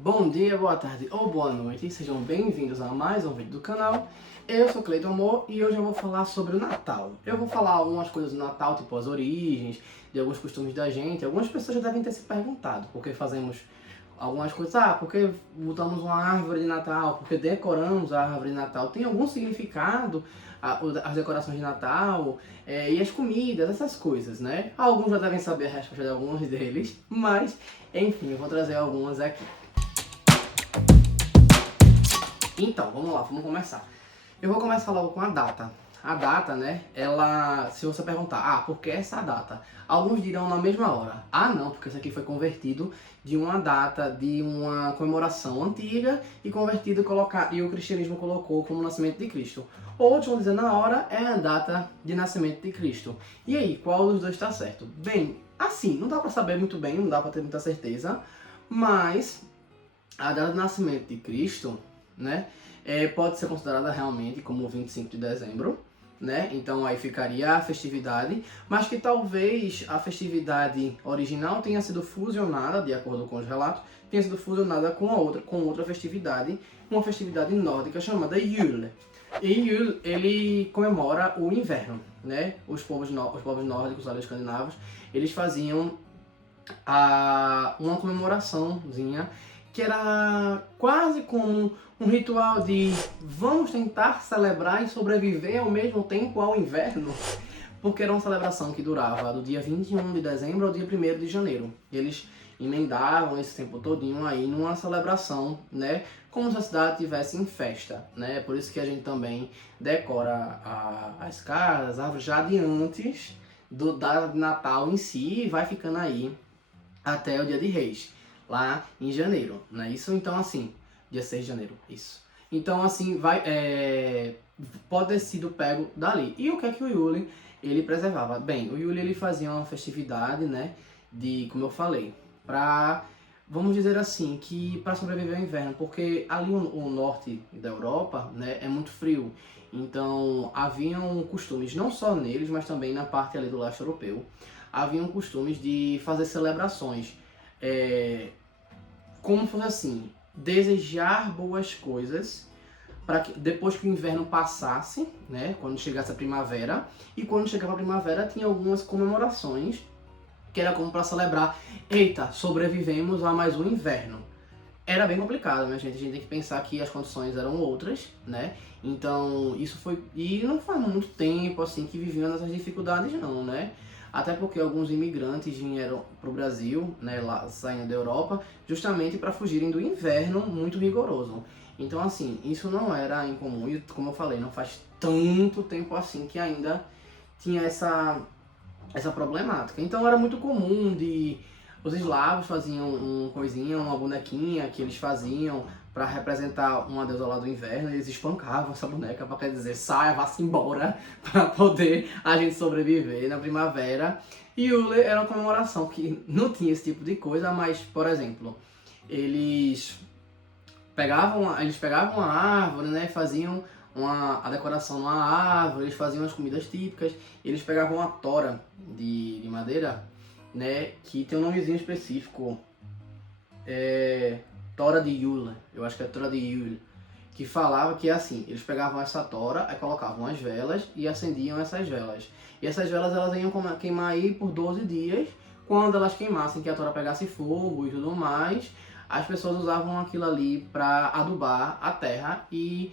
Bom dia, boa tarde ou boa noite, sejam bem-vindos a mais um vídeo do canal. Eu sou Cleiton Amor e hoje eu vou falar sobre o Natal. Eu vou falar algumas coisas do Natal, tipo as origens, de alguns costumes da gente. Algumas pessoas já devem ter se perguntado por que fazemos algumas coisas. Por que botamos uma árvore de Natal, por que decoramos a árvore de Natal. Tem algum significado as decorações de Natal e as comidas, essas coisas, né? Alguns já devem saber a resposta de alguns deles, mas enfim, eu vou trazer algumas aqui. Então, vamos lá, vamos começar. Eu vou começar logo com a data. A data, né, se você perguntar, por que essa data? Alguns dirão na mesma hora. Não, porque isso aqui foi convertido de uma data, de uma comemoração antiga e convertido e o cristianismo colocou como nascimento de Cristo. Outros vão dizer na hora, é a data de nascimento de Cristo. E aí, qual dos dois está certo? Bem, assim, não dá para saber muito bem, não dá para ter muita certeza, mas a data de nascimento de Cristo, né, pode ser considerada realmente como 25 de dezembro, né? Então aí ficaria a festividade, mas que talvez a festividade original tenha sido fusionada, de acordo com os relatos, tenha sido fusionada com outra festividade, uma festividade nórdica chamada Yule. E Yule, ele comemora o inverno, né? Os povos nórdicos, ali, escandinavos, eles faziam uma comemoraçãozinha que era quase como um ritual de vamos tentar celebrar e sobreviver ao mesmo tempo ao inverno, porque era uma celebração que durava do dia 21 de dezembro ao dia 1º de janeiro. E eles emendavam esse tempo todinho aí numa celebração, né, como se a cidade estivesse em festa, né? Por isso que a gente também decora as casas, as árvores já de antes da Natal em si, e vai ficando aí até o dia de Reis, lá em janeiro, né? Isso, então, assim, dia 6 de janeiro, isso. Então, assim, pode ter sido pego dali. E o que é que o Yule, ele preservava? Bem, o Yule, ele fazia uma festividade, né, como eu falei, vamos dizer assim, que para sobreviver ao inverno, porque ali o norte da Europa, né, é muito frio. Então, haviam costumes, não só neles, mas também na parte ali do leste europeu, haviam costumes de fazer celebrações, como fosse assim, desejar boas coisas para que depois que o inverno passasse, né, quando chegasse a primavera, e quando chegava a primavera tinha algumas comemorações que era como para celebrar, eita, sobrevivemos a mais um inverno. Era bem complicado, minha gente. A gente tem que pensar que as condições eram outras, né? Então, isso foi... E não faz muito tempo, assim, que viviam nessas dificuldades, não, né? Até porque alguns imigrantes vieram para o Brasil, né, lá, saindo da Europa, justamente para fugirem do inverno muito rigoroso. Então, assim, isso não era incomum. E, como eu falei, não faz tanto tempo assim que ainda tinha essa problemática. Então, era muito comum os eslavos faziam uma bonequinha que eles faziam para representar uma deusa lá do inverno, e eles espancavam essa boneca para quer dizer, saia, vá-se embora, para poder a gente sobreviver na primavera. E Yule era uma comemoração que não tinha esse tipo de coisa, mas, por exemplo, eles pegavam a árvore, né, faziam a decoração numa árvore, eles faziam as comidas típicas, eles pegavam uma tora de madeira, né, que tem um nomezinho específico, tora de Yule, eu acho que é tora de Yule, que falava que é assim, eles pegavam essa tora, aí colocavam as velas e acendiam essas velas. E essas velas elas iam queimar aí por 12 dias, quando elas queimassem, que a tora pegasse fogo e tudo mais, as pessoas usavam aquilo ali para adubar a terra e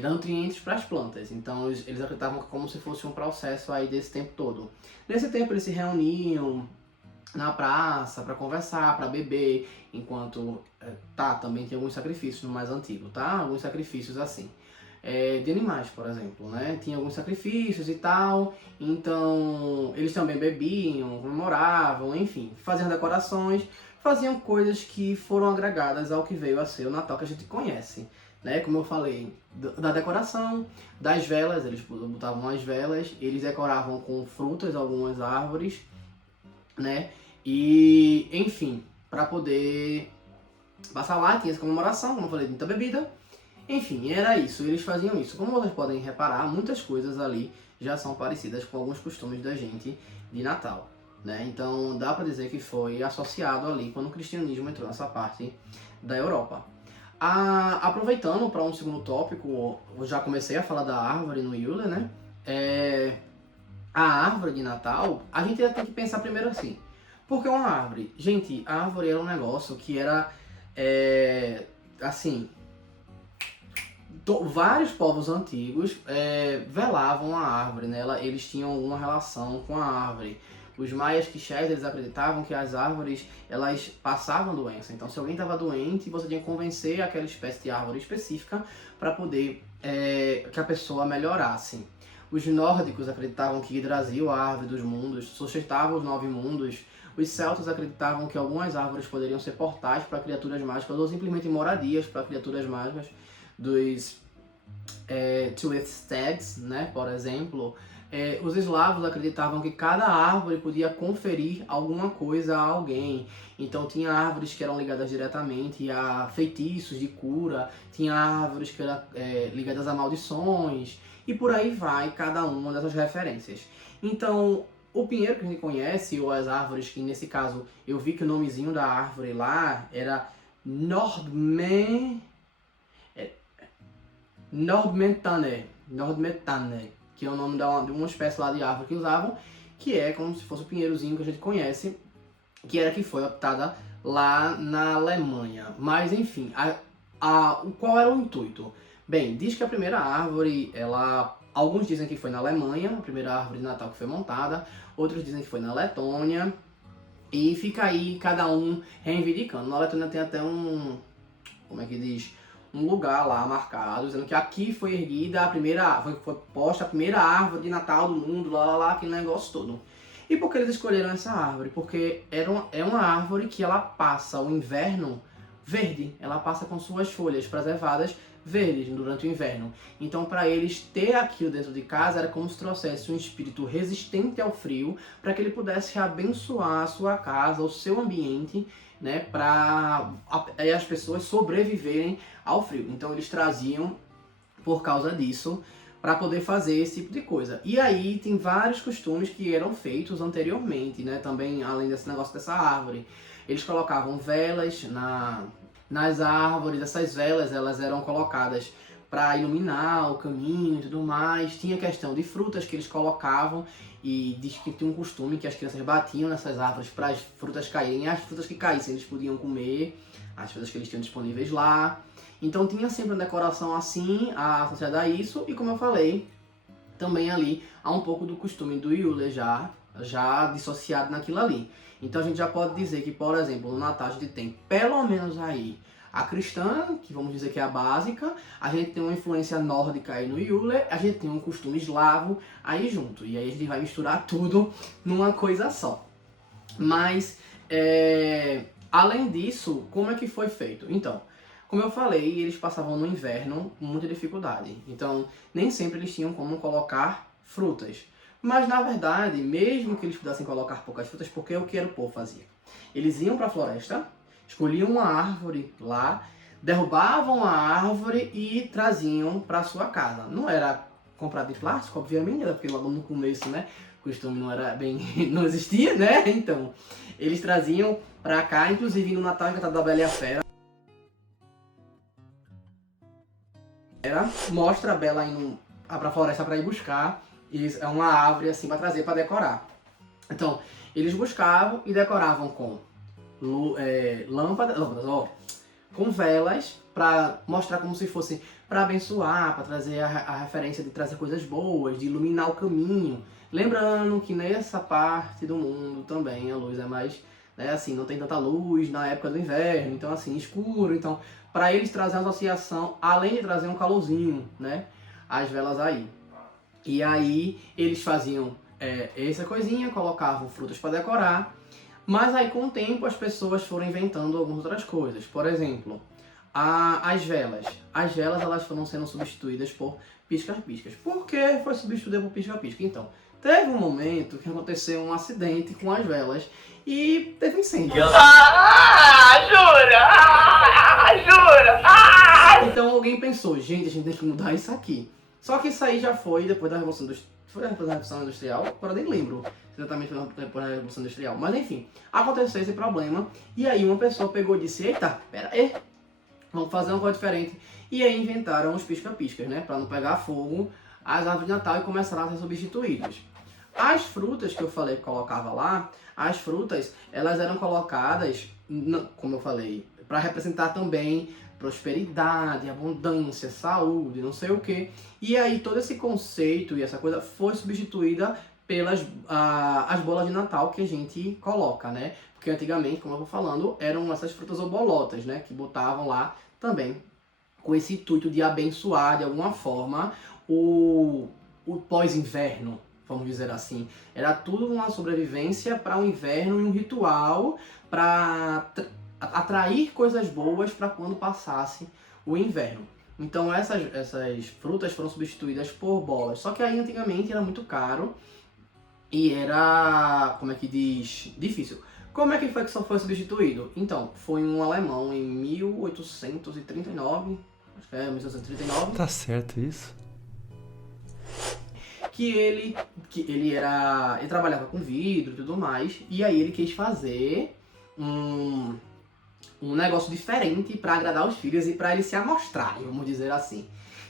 dar nutrientes para as plantas. Então eles acreditavam como se fosse um processo aí desse tempo todo. Nesse tempo eles se reuniam na praça para conversar, para beber, enquanto também tem alguns sacrifícios no mais antigo, tá? Alguns sacrifícios assim, de animais, por exemplo, né? Tinha alguns sacrifícios e tal, então eles também bebiam, comemoravam, enfim, faziam decorações, faziam coisas que foram agregadas ao que veio a ser o Natal que a gente conhece, né? Como eu falei, da decoração, das velas, eles botavam as velas, eles decoravam com frutas algumas árvores, né? E, enfim, para poder passar lá, tinha essa comemoração, como eu falei, muita bebida. Enfim, era isso, eles faziam isso. Como vocês podem reparar, muitas coisas ali já são parecidas com alguns costumes da gente de Natal. né? Então dá para dizer que foi associado ali quando o cristianismo entrou nessa parte da Europa. Aproveitando para um segundo tópico, eu já comecei a falar da árvore no Yule, né? A árvore de Natal, a gente tem que pensar primeiro assim. Por que uma árvore? Gente, a árvore era um negócio que era, assim, vários povos antigos velavam a árvore, né? Eles tinham alguma relação com a árvore. Os maias quichés, eles acreditavam que as árvores, elas passavam doença. Então, se alguém estava doente, você tinha que convencer aquela espécie de árvore específica para poder que a pessoa melhorasse. Os nórdicos acreditavam que Yggdrasil, a árvore dos mundos, sustentava os 9 mundos. Os celtas acreditavam que algumas árvores poderiam ser portais para criaturas mágicas ou simplesmente moradias para criaturas mágicas. Dos Two-Edged Stags, né, por exemplo. Os eslavos acreditavam que cada árvore podia conferir alguma coisa a alguém. Então tinha árvores que eram ligadas diretamente a feitiços de cura, tinha árvores que eram ligadas a maldições, e por aí vai cada uma dessas referências. Então, o pinheiro que a gente conhece, ou as árvores que nesse caso eu vi que o nomezinho da árvore lá era Nordmentane, que é o nome de uma espécie lá de árvore que usavam, que é como se fosse o pinheirozinho que a gente conhece, que foi optada lá na Alemanha. Mas enfim, qual era o intuito? Bem, diz que a primeira árvore, alguns dizem que foi na Alemanha, a primeira árvore de Natal que foi montada, outros dizem que foi na Letônia, e fica aí cada um reivindicando. Na Letônia tem até um lugar lá marcado, dizendo que aqui foi erguida foi posta a primeira árvore de Natal do mundo, aquele negócio todo. E por que eles escolheram essa árvore? Porque é uma árvore que ela passa o inverno verde, ela passa com suas folhas preservadas verdes durante o inverno. Então, para eles ter aquilo dentro de casa, era como se trouxesse um espírito resistente ao frio, para que ele pudesse abençoar a sua casa, o seu ambiente, né, para as pessoas sobreviverem ao frio. Então, eles traziam, por causa disso, para poder fazer esse tipo de coisa. E aí, tem vários costumes que eram feitos anteriormente, né, também, além desse negócio dessa árvore. Eles colocavam velas nas árvores. Essas velas, elas eram colocadas para iluminar o caminho e tudo mais. Tinha questão de frutas que eles colocavam, e diz que tinha um costume que as crianças batiam nessas árvores para as frutas caírem. E as frutas que caíssem eles podiam comer, as frutas que eles tinham disponíveis lá. Então tinha sempre uma decoração assim, associada a isso. E como eu falei, também ali há um pouco do costume do Yule já dissociado naquilo ali. Então a gente já pode dizer que, por exemplo, no Natal a gente tem pelo menos aí a cristã, que vamos dizer que é a básica, a gente tem uma influência nórdica aí no Yule, a gente tem um costume eslavo aí junto. E aí a gente vai misturar tudo numa coisa só. Mas, além disso, como é que foi feito? Então, como eu falei, eles passavam no inverno com muita dificuldade. Então, nem sempre eles tinham como colocar frutas. Mas, na verdade, mesmo que eles pudessem colocar poucas frutas, porque o que era o povo fazia? Eles iam para a floresta, escolhiam uma árvore lá, derrubavam a árvore e traziam para sua casa. Não era comprado de plástico, obviamente, era porque logo no começo, né, o costume não era bem, não existia, né? Então, eles traziam para cá, inclusive no Natal Encantado da Bela e a Fera, mostra a Bela indo para a floresta para ir buscar uma árvore assim para trazer para decorar. Então, eles buscavam e decoravam com lâmpadas, com velas, para mostrar como se fosse para abençoar, para trazer a referência de trazer coisas boas, de iluminar o caminho. Lembrando que nessa parte do mundo também a luz é mais, né, assim, não tem tanta luz na época do inverno, então assim, escuro. Então, para eles trazer uma associação, além de trazer um calorzinho, né, as velas aí. E aí eles faziam essa coisinha, colocavam frutas para decorar. Mas aí com o tempo as pessoas foram inventando algumas outras coisas. Por exemplo, as velas. As velas, elas foram sendo substituídas por pisca-piscas. Por que foi substituída por pisca-pisca? Então, teve um momento que aconteceu um acidente com as velas e teve incêndio. Jura! Jura! Então alguém pensou, gente, a gente tem que mudar isso aqui. Só que isso aí já foi depois da Revolução Industrial. Foi depois da Revolução Industrial? Agora nem lembro exatamente depois da Revolução Industrial. Mas enfim, aconteceu esse problema. E aí uma pessoa pegou e disse, eita, pera aí, vamos fazer uma coisa diferente. E aí inventaram os pisca-piscas, né? Pra não pegar fogo as árvores de Natal e começaram a ser substituídas. As frutas que eu falei que colocava lá, as frutas, elas eram colocadas, como eu falei, para representar também prosperidade, abundância, saúde, não sei o que. E aí todo esse conceito e essa coisa foi substituída pelas as bolas de Natal que a gente coloca, né? Porque antigamente, como eu vou falando, eram essas frutas ou bolotas, né? Que botavam lá também com esse intuito de abençoar de alguma forma o pós-inverno, vamos dizer assim. Era tudo uma sobrevivência para um inverno e um ritual para atrair coisas boas para quando passasse o inverno. Então essas frutas foram substituídas por bolas. Só que aí antigamente era muito caro e era, como é que diz, difícil. Como é que foi que só foi substituído? Então, foi um alemão em 1839, acho que é 1839. Tá certo isso? Que ele trabalhava com vidro e tudo mais, e aí ele quis fazer um negócio diferente para agradar os filhos e para eles se amostrarem, vamos dizer assim.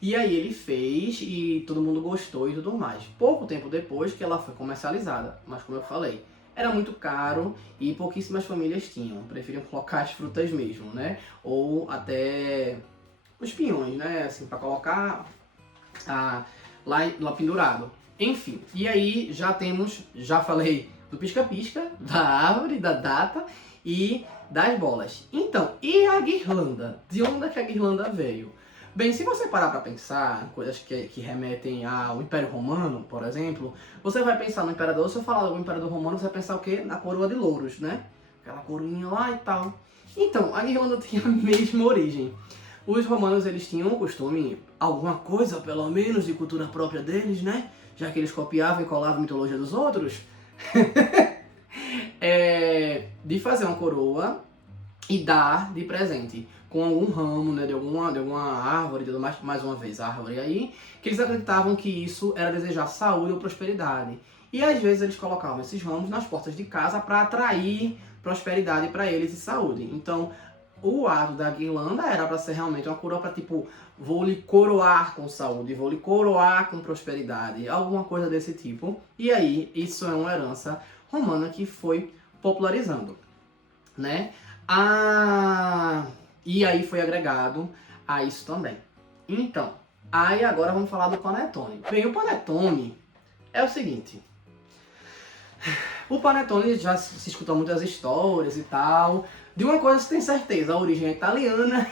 E aí ele fez e todo mundo gostou e tudo mais. Pouco tempo depois que ela foi comercializada, mas como eu falei, era muito caro e pouquíssimas famílias tinham, preferiam colocar as frutas mesmo, né? Ou até os pinhões, né? Assim, para colocar lá pendurado. Enfim, e aí já falei do pisca-pisca, da árvore, da data e das bolas. Então, e a guirlanda? De onde é que a guirlanda veio? Bem, se você parar para pensar, coisas que remetem ao Império Romano, por exemplo, você vai pensar no imperador, se eu falar do imperador romano, você vai pensar o quê? Na coroa de louros, né? Aquela coroinha lá e tal. Então, a guirlanda tem a mesma origem. Os romanos, eles tinham o costume, alguma coisa pelo menos de cultura própria deles, né? Já que eles copiavam e colavam a mitologia dos outros, de fazer uma coroa e dar de presente com algum ramo, né, de alguma árvore, tudo mais uma vez, árvore aí, que eles acreditavam que isso era desejar saúde ou prosperidade. E às vezes eles colocavam esses ramos nas portas de casa para atrair prosperidade para eles e saúde. Então, o ato da guirlanda era para ser realmente uma coroa para tipo, vou lhe coroar com saúde, vou lhe coroar com prosperidade, alguma coisa desse tipo. E aí, isso é uma herança romana que foi popularizando, né? E aí foi agregado a isso também. Então, aí agora vamos falar do panetone. Bem, o panetone é o seguinte. O panetone já se escutou muitas histórias e tal. De uma coisa você tem certeza, a origem é italiana,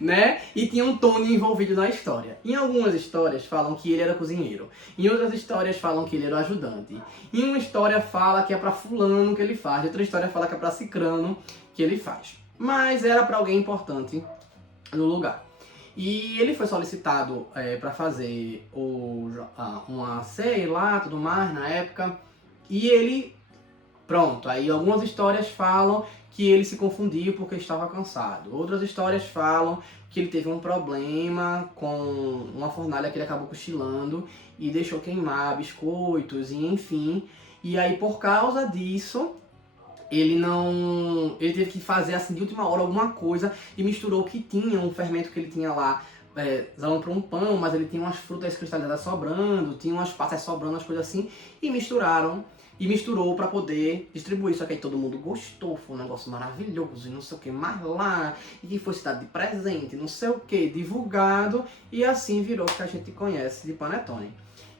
né? E tinha um Tony envolvido na história. Em algumas histórias falam que ele era cozinheiro. Em outras histórias falam que ele era ajudante. Em uma história fala que é pra fulano que ele faz. Em outra história fala que é pra cicrano que ele faz. Mas era pra alguém importante no lugar. E ele foi solicitado para fazer uma ceia lá, tudo mais, na época. E ele, pronto, aí algumas histórias falam que ele se confundiu porque estava cansado. Outras histórias falam que ele teve um problema com uma fornalha que ele acabou cochilando e deixou queimar biscoitos e enfim. E aí por causa disso, ele teve que fazer assim de última hora alguma coisa e misturou o que tinha, um fermento que ele tinha lá, usando para um pão, mas ele tinha umas frutas cristalizadas sobrando, tinha umas passas sobrando, umas coisas assim, e misturou para poder distribuir. Só que aí todo mundo gostou, foi um negócio maravilhoso e não sei o que mais lá, e que foi citado de presente, não sei o que, divulgado, e assim virou o que a gente conhece de panetone.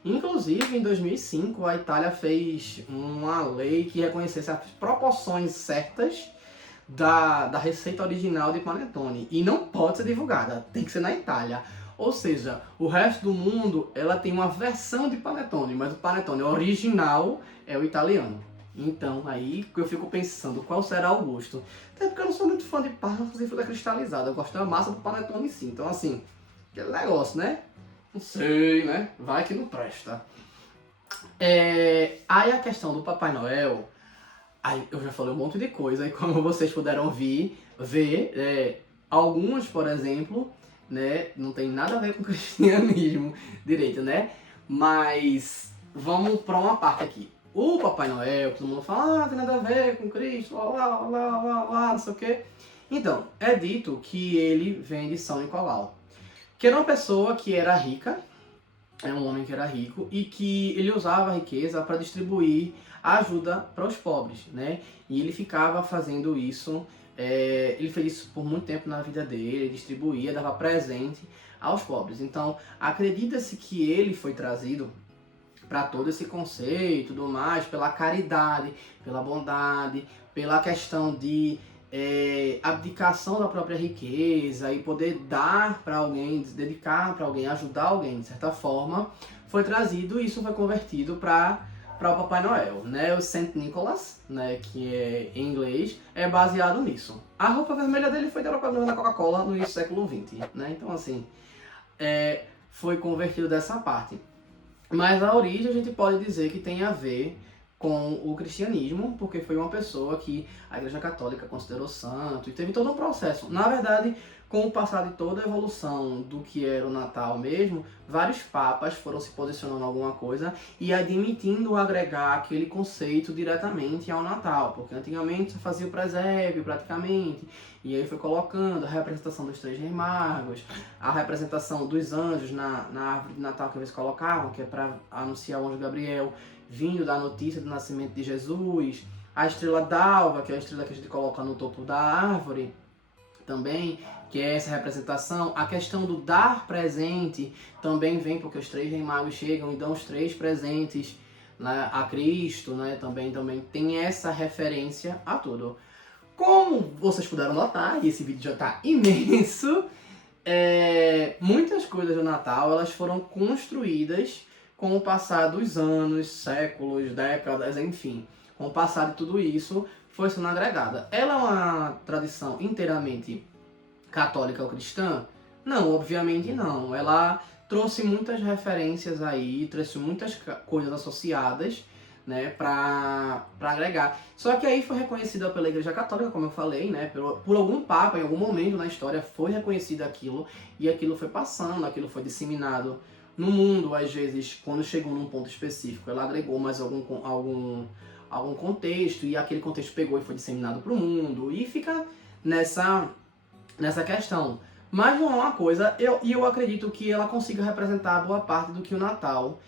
Inclusive, em 2005, a Itália fez uma lei que reconhecesse as proporções certas da receita original de panetone. E não pode ser divulgada, tem que ser na Itália. Ou seja, o resto do mundo ela tem uma versão de panetone, mas o panetone original é o italiano. Então, aí eu fico pensando qual será o gosto. Até porque eu não sou muito fã de passas e fruta cristalizada, eu gosto da massa do panetone sim. Então, assim, aquele negócio, né? Não sei, né? Vai que não presta. Aí a questão do Papai Noel, aí eu já falei um monte de coisa, e como vocês puderam ver, algumas, por exemplo, né? Não tem nada a ver com cristianismo direito, né? Mas vamos para uma parte aqui. O Papai Noel, todo mundo fala, tem nada a ver com Cristo, não sei o quê. Então, é dito que ele vem de São Nicolau, que era uma pessoa que era rica, é um homem que era rico e que ele usava a riqueza para distribuir ajuda para os pobres, né? E ele ficava fazendo isso, ele fez isso por muito tempo na vida dele, distribuía, dava presente aos pobres. Então, acredita-se que ele foi trazido para todo esse conceito e tudo mais, pela caridade, pela bondade, pela questão de abdicação da própria riqueza e poder dar para alguém, dedicar para alguém, ajudar alguém de certa forma, foi trazido e isso foi convertido para o Papai Noel, né? O Saint Nicholas, né, que é em inglês, é baseado nisso. A roupa vermelha dele foi da propaganda da Coca-Cola no século XX, né? Então assim, foi convertido dessa parte. Mas a origem a gente pode dizer que tem a ver com o cristianismo, porque foi uma pessoa que a Igreja Católica considerou santo e teve todo um processo. Na verdade, com o passar de toda a evolução do que era o Natal mesmo, vários papas foram se posicionando em alguma coisa e admitindo agregar aquele conceito diretamente ao Natal, porque antigamente você fazia o presépio praticamente, e aí foi colocando a representação dos três reis magos, a representação dos anjos na árvore de Natal que eles colocavam, que é para anunciar o anjo Gabriel vindo da notícia do nascimento de Jesus, a estrela d'alva, que é a estrela que a gente coloca no topo da árvore também, que é essa representação. A questão do dar presente também vem porque os três reis magos chegam e dão os três presentes, né, a Cristo, né, também tem essa referência a tudo. Como vocês puderam notar, e esse vídeo já está imenso, muitas coisas do Natal elas foram construídas com o passar dos anos, séculos, décadas, enfim. Com o passar de tudo isso, foi sendo agregada. Ela é uma tradição inteiramente católica ou cristã? Não, obviamente não. Ela trouxe muitas referências aí, trouxe muitas coisas associadas, né, para agregar. Só que aí foi reconhecida pela Igreja Católica, como eu falei, né, por algum papa, em algum momento na história foi reconhecido aquilo, e aquilo foi passando, aquilo foi disseminado no mundo. Às vezes, quando chegou num ponto específico, ela agregou mais algum contexto, e aquele contexto pegou e foi disseminado para o mundo, e fica nessa questão. Mas não é uma coisa, eu acredito que ela consiga representar boa parte do que o Natal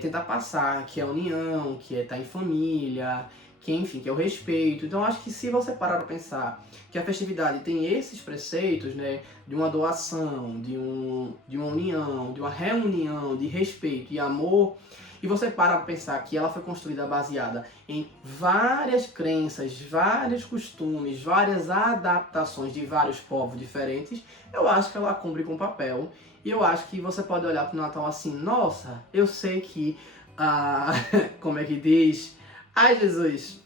tenta passar, que é a união, que é estar em família, que enfim, que é o respeito. Então acho que se você parar para pensar que a festividade tem esses preceitos, né, de uma doação, de uma união, de uma reunião, de respeito e amor, e você para para pensar que ela foi construída baseada em várias crenças, vários costumes, várias adaptações de vários povos diferentes, eu acho que ela cumpre com o papel. E eu acho que você pode olhar para o Natal assim, nossa, eu sei que, como é que diz? Ai, Jesus,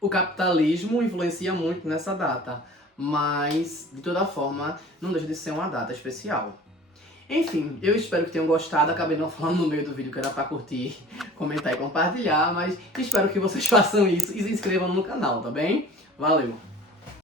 o capitalismo influencia muito nessa data, mas, de toda forma, não deixa de ser uma data especial. Enfim, eu espero que tenham gostado. Acabei não falando no meio do vídeo que era pra curtir, comentar e compartilhar, mas espero que vocês façam isso e se inscrevam no canal, tá bem? Valeu!